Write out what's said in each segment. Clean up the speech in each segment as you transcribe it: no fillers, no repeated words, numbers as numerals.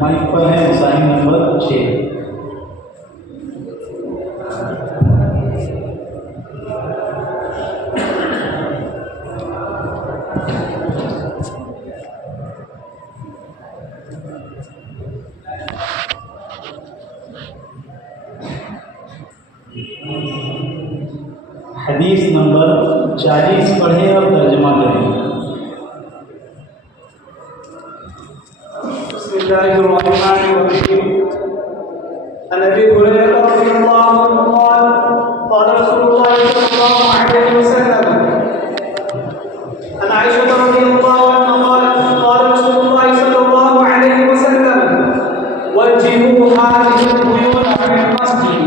Mic پر ہے مسائل number 6۔ حدیث نمبر 40 پڑھیں اور ترجمہ کریں۔ بسم اللہ الرحمن الرحیم۔ عن ابی ہریرہ رضی اللہ عنہ قال قال رسول اللہ صلی اللہ علیہ وسلم عن عائشہ رضی اللہ عنہا قالت قال رسول اللہ صلی اللہ علیہ وسلم وجهوا هذه البيوت عن المسجد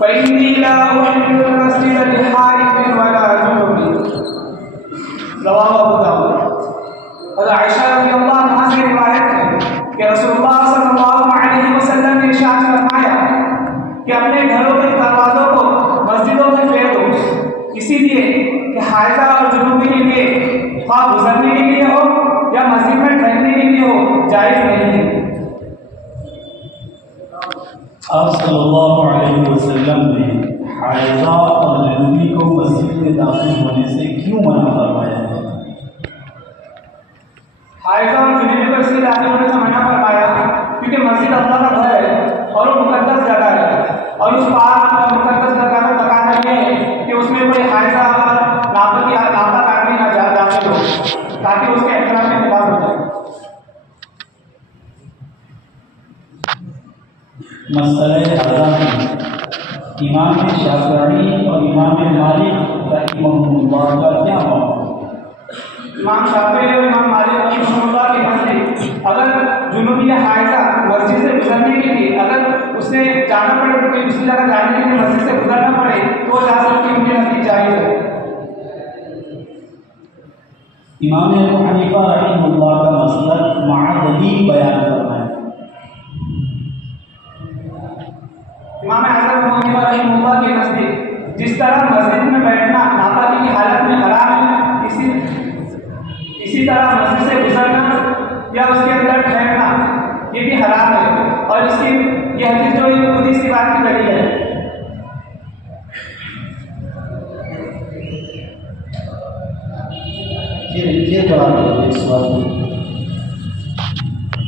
فإني لا أحب المسجد لحائط ولا جنب۔ رواه ابو داؤد۔ اور عائشہ رضی اللہ عنہا سے روایت ہے کہ رسول اللہ صلی اللہ علیہ وسلم نے ارشاد فرمایا کہ اپنے گھروں کے دروازوں کو مسجدوں میں پھیر دو، اسی لیے کہ حائضہ اور جنوبی کے لیے خواہ گزرنے کے لیے ہو یا مسجد میں ٹھہرنے کے لیے ہو جائز نہیں ہے۔ آپ صلی اللہ علیہ وسلم نے حائضہ اور جنوبی کو مسجد میں داخل ہونے سے کیوں منع فرمایا ہے؟ حائضہ اور جنوبی کو اس لیے داخل ہونے سے منع فرمایا کیونکہ مسجد اللہ کا گھر ہے اور وہ مقدس جگہ ہے، اور اس پاک اور مقدس جگہ کا تقاضا یہ ہے کہ اس میں کوئی حائضہ اور ناپاک آدمی نہ داخل ہو تاکہ اس کے احترام میں نماز ہو جائے۔ مسئلہ اعظم میں امام شافعی اور امام مالک رحمہ اللہ کا کیا موقف؟ امام شافعی اور امام مالک رحمہ اللہ کے نزدیک اگر جنوبی یا حائضہ مسجد سے گزرنے کے لیے اگر اسے جانا پڑے تو کوئی دوسری جگہ جانے کے لیے مسجد سے گزرنا پڑے تو جا سکتی ان کے نزدیک جائز ہے۔ امام ابو حنیفہ رحمہ اللہ کا مسلک مع دلیل بیان کرنا ہے۔ امام اعظم ابو حنیفہ رحمہ اللہ کے نزدیک جس طرح مسجد میں بیٹھنا ناپاکی کی حالت میں حرام ہے، اسی طرح مسجد سے گزرنا یا اس کے اندر ٹھہرنا یہ بھی حرام ہے، اور اس کی یہ حدیث جو خود اس کی بات کی دلیل ہے۔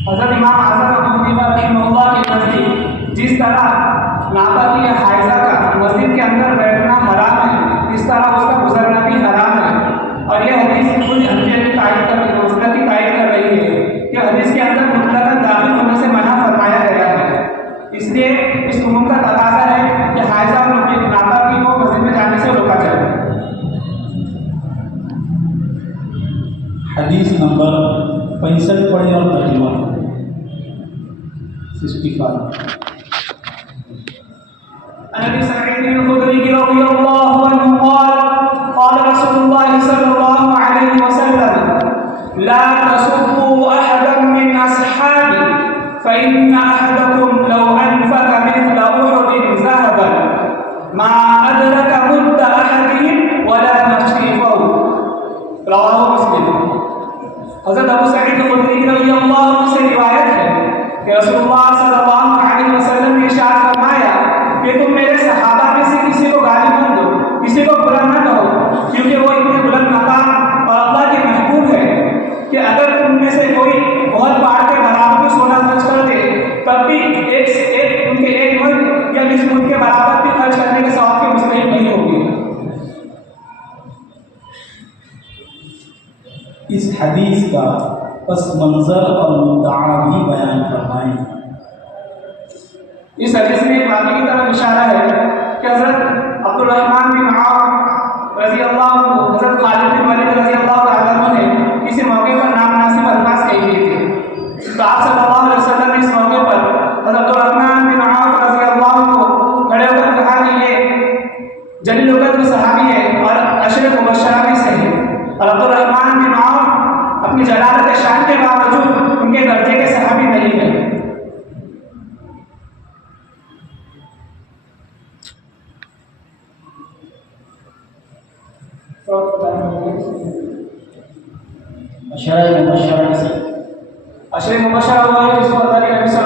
حضرت امام اعظم ابو حنیفہ رحمہ اللہ کے نزدیک جس طرح ناپاکی یا حائضہ کا مسجد کے اندر بیٹھنا حرام ہے، اس طرح اس کا گزرنا بھی حرام ہے، اور یہ حدیث خود حنفیت کی تائید کر رہی ہے کہ حدیث کے اندر مطلقاً داخل ہونے سے منع فرمایا گیا ہے، اس لیے اس عموم کا تقاضا ہے کہ حائضہ اور ناپاکی کو مسجد میں جانے سے روکا جائے۔ حدیث نمبر 65 پڑھیں اور ترجمہ 65۔ عن ابي سعيد الخدري رضي الله عنه قال قال رسول الله صلى الله عليه وسلم لا تسبوا احدا من اصحابي فان احدكم لو انفق مثل احد ذهبا ما ادرك مد احدهم ولا نصيفه۔ رواه مسلم۔ حضرت ابو سعید خدری رضی اللہ عنہ سے روایت ہے کہ رسول اللہ صلی اللہ علیہ وسلم نے ارشاد فرمایا کہ تم میرے صحابہ میں سے کسی کو گالی مت دو، کسی کو برا نہ کہو، کیونکہ وہ اتنے بلند مقام اور اللہ کے محبوب ہے کہ اگر تم میں سے کوئی بہت پہاڑ کے برابر بھی سونا خرچ کر دے تب بھی ان کے ایک مد یا نصف مد کے برابر بھی خرچ کرنے کے ثواب کے مستحق نہیں ہوگی۔ اس حدیث کا پس منظر اور مدعا بھی بیان فرمائیں۔ اس حدیث میں ایک واقعے کی طرف اشارہ ہے کہ حضرت عبد الرحمن بن عوف رضی اللہ عنہ حضرت خالد بن ولید رضی اللہ عنہ نے کسی موقع پر نامناسب الفاظ کہے ہوئے تھے، تو آپ صلی اللہ علیہ وسلم نے اس موقع پر حضرت عبد الرحمن بن عوف رضی اللہ عنہ کو کھڑے ہو کر کہا کہ یہ جلیل القدر صحابی ہے اور عشرہ مبشرہ میں سے ہے، اور عبد الرحمن بن عوف اپنی جلالت شان کے باوجود ان کے درجے کے صحابی نہیں ہے۔ عشرہ مبشرہ ہوا ہے جس کو اللہ کے نبی صلی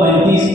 35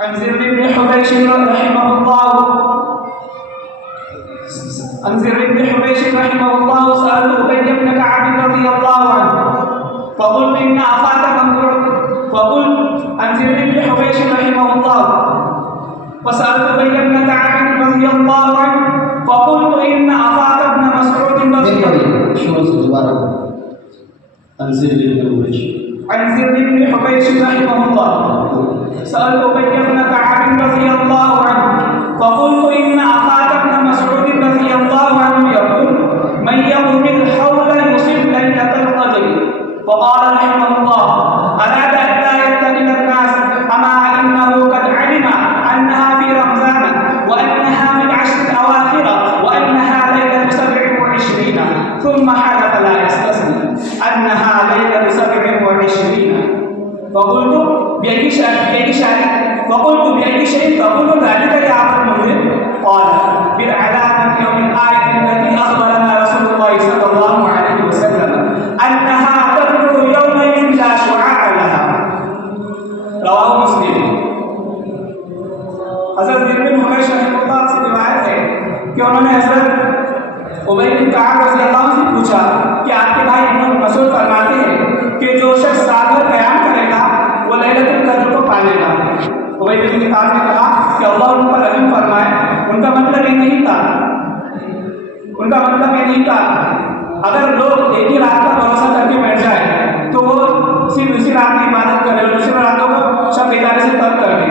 عن زر بن حبيش رحمه الله سألت أبي بن كعب رضي الله عنه فقلت إن أخاك ممدوح فقلت عن زر بن حبيش رحمه الله وسألت أبي بن كعب رضي الله عنه فقلت إن أخاك ابن مسعود رضي الله عنه عن زر بن حبيش رحمه الله سألت أبي بن كعب رضي الله عنه فقلت إن أخاك ابن مسعود رضي الله عنه يقول من يوم الحول يصب ليلة القدر وقال رحمه الله أراد أن لا يتخذ الناس أما إنه قد علم أنها في رمضان وأنها في العشر الأواخر وأنها ليلة 27 ثم حدث لا يستثني أنها ليلة 27 فقلت بأي شيء تقول ذلك يا أبا المنذر؟ قال بالعلامة يوم الآية التي أخبرنا رسول الله صلى الله عليه وسلم أنها تطلع يومئذ لا شعاع لها رواه مسلم. حضرت زر بن حبیش رحمہ اللہ سے روایت ہے کہ انہوں نے حضرت ابی بن کعب رضی اللہ عنہ سے پوچھا کہ آپ کے بھائی ابن مسعود فرماتے ہیں کہ جو شخص رات بھر قیام کرے گا وہ لیلۃ القدر کو پا لے گا. ابی بن کعب نے کہا کہ اللہ ان پر رحم فرمائے. ان کا مطلب یہ نہیں تھا اگر لوگ ایک ہی رات کا بھروسہ کر کے بیٹھ جائے تو وہ صرف اسی رات میں عبادت کرے اور دوسری راتوں کو شب بیداری سے ترک کر دے.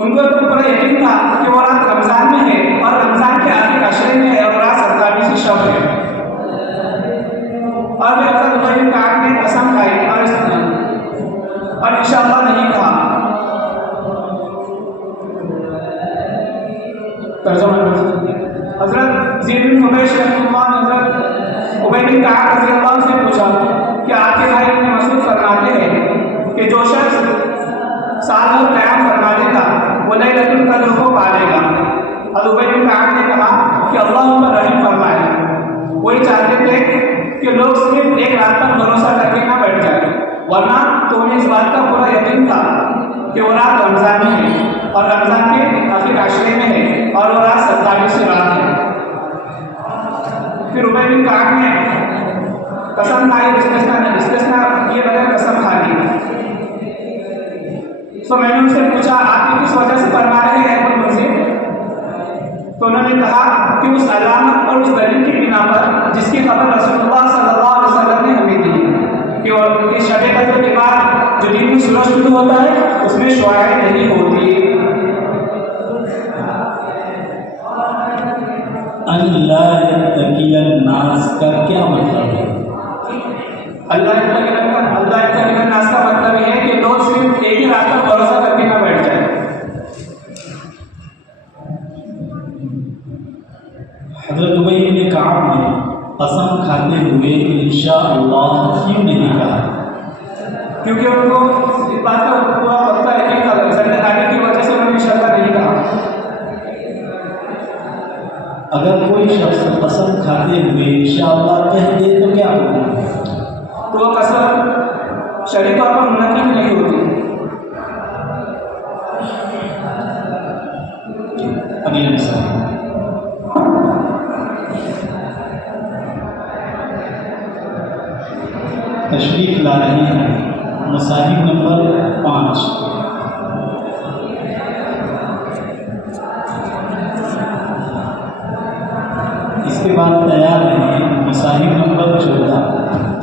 ان کو تو پورا یقین تھا کہ وہ رات رمضان میں ہے اور رمضان کے آخر عشرے میں ہے اور رات 27 شب ہے. اور پھر حضرت ابی بن کعب نے قسم کھائی اور انشاءاللہ نہیں کہا. حضرت زید بن حبیش رحمہ اللہ نے حضرت ابی بن کعب رضی اللہ عنہ سے پوچھا کہ آپ کے بھائی ابن مسعود فرماتے ہیں کہ جو شخص سال بھر قیام فرما دے گا وہ لیلۃ القدر کو پا لے گا. حضرت ابی بن کعب نے کہا کہ اللہ ان پر رحم فرمائے. وہی چاہتے تھے کہ لوگ صرف ایک رات تک بھروسہ کر کے نہ بیٹھ جائیں ورنہ تو انہیں اس بات کا پورا یقین تھا کہ وہ رات رمضان میں ہے اور رمضان کے آخر عشرے میں ہے اور وہ رات 27 رات ہے. پھر ابی بن کعب نے قسم کھائی استثنا یہ بغیر قسم کھا لی. تو میں نے ان سے پوچھا آپ کی کس وجہ سے فرما رہے ہیں ابو المنذر؟ تو انہوں نے کہا کہ اس علامت اور اس دلیل کی بنا پر جس کی خبر رسول اللہ صلی اللہ علیہ وسلم نے ہمیں دی کہ اس شب قدر کے بعد جو دن میں سورج شروع ہوتا ہے اس میں شعاعیں نہیں ہوتی. اللہ یتقی الناس کا کیا مطلب ہے؟ اللہ یتقی الناس کا مطلب یہ ہے کہ لوگ صرف ایک ہی رات پر بھروسہ کر کے نہ بیٹھ جائیں. حضرت ابی بن کعب نے قسم کھاتے ہوئے انشاءاللہ کیوں نہیں کہا؟ کیونکہ ان کو اس بات کا پورا پختہ یقین تھا ذمہ داری کی وجہ سے انہوں نے انشاءاللہ نہیں کہا. اگر کوئی شخص قسم کھاتے ہوئے انشاءاللہ کہہ دے تو کیا ہوگا؟ تو وہ قسم شرعی طور پر منعقد نہیں ہوتی. اگلے مثال تشریف لا رہی ہیں مصاحف نمبر 5. اس کے بعد تیار رہیے مصاحف نمبر 14.